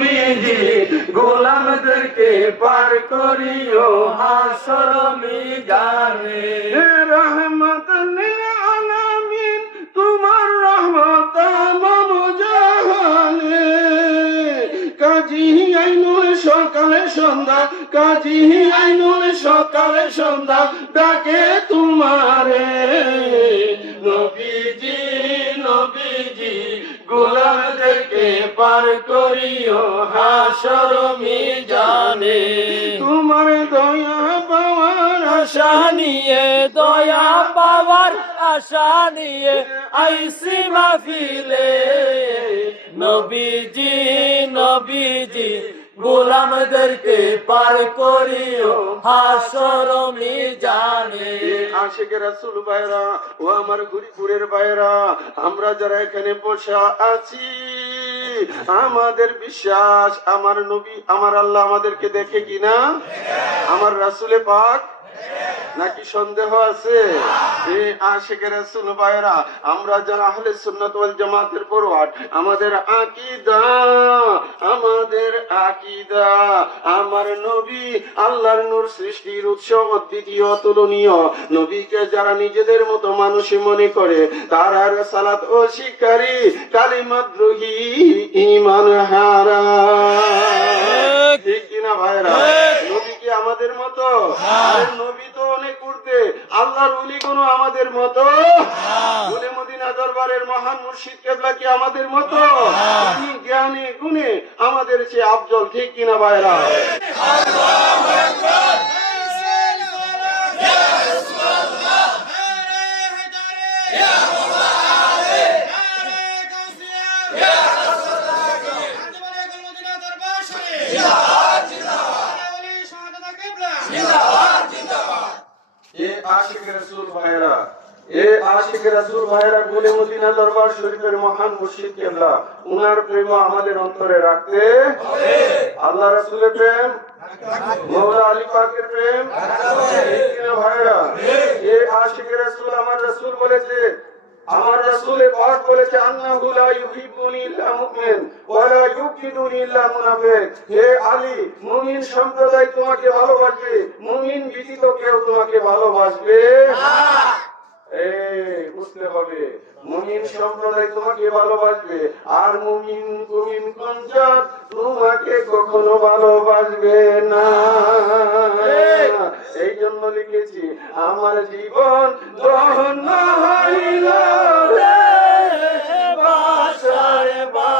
নবীজি গোলামদেরকে পার করিও হাসর মিজানে। রহমত লিল আলামিন তোমার রহমত আলম জাহানে। কাজী আইনুল সকালে সন্ধ্যা, কাজী আইনুল সকালে সন্ধ্যা ডাকে তোমারে। নবীজি নবীজি গোলামদেরকে পার করিও হাসর মিজানে। তোমার দয়া পাওয়ার আশা নিয়ে, দয়া পাওয়ার আশা নিয়ে আইসি মাহফিলে। নবীজি নবীজি গোলামদেরকে পার করিও হাসর মিজানে। আশিক রাসূল ভাইরা ও আমার ঘুরিপুরের ভাইরা, আমরা যারা এখানে বসে আছি, আমাদের বিশ্বাস আমার নবী আমার আল্লাহ আমাদেরকে দেখে কিনা, আমার রাসূলে পাক, নাকি সন্দেহ আছে? এই আশিক রাসূল ভাইরা, আমরা যারা আহলে সুন্নাত ওয়াল জামাতের পরোয়ার, আমাদের আকীদা, আমাদের আকীদা আমার নবী আল্লাহর নূর, সৃষ্টির উৎস, অদ্বিতীয়, অতুলনীয়। নবীকে যারা নিজেদের মতো মানুষই মনে করে, তারা সালাত ও শিকারী, কালিমা দ্রোহী, ঈমান হারা। ঠিক কিনা ভাইরা? নবী কি আমাদের মতো? নবী তো অনেক উর্ধে, আল্লাহর ওলি কোন আমাদের মতো? বলে মদিনা দরবারের মহান মুর্শিদ কেবলা কি আমাদের মতো? তিনি জ্ঞানে গুণে আমাদের চেয়ে আফজল। ঠিক কিনা ভাইরা? আশিক রাসূল ভাইরা, এ আশিক রাসূল ভাইরা, গুলে মদিনা দরবার শরীফের মহান মুর্শিদ কেবলা, উনার প্রেম আমাদের অন্তরে রাখতে হবে। আল্লাহ রাসূলের প্রেম, মওলা আলী পাকের প্রেম, ঠিক কিনা ভাইরা? এ আশিক রাসূল, আমার রাসূল বলেছে, আমার রাসূলে পাক বলেছে, আন্নাহু লা ইউহিব্বুনি ইল্লা মুমিন ওয়া লা ইউকিদুনি ইল্লা মুনাফিক। হে আলী, মুমিন সম্প্রদায় তোমাকে ভালোবাসবে, মুমিন ব্যতীত কেউ তোমাকে ভালোবাসবে না। বুঝতে হবে, মুমিন সম্প্রদায় তোমাকে ভালোবাসবে, আর মুমিন মুমিন কোন জাত তোমাকে কখনো ভালোবাসবে না। এই জন্য লিখেছি, আমার জীবন ধন্য হইল রে বাসায় বা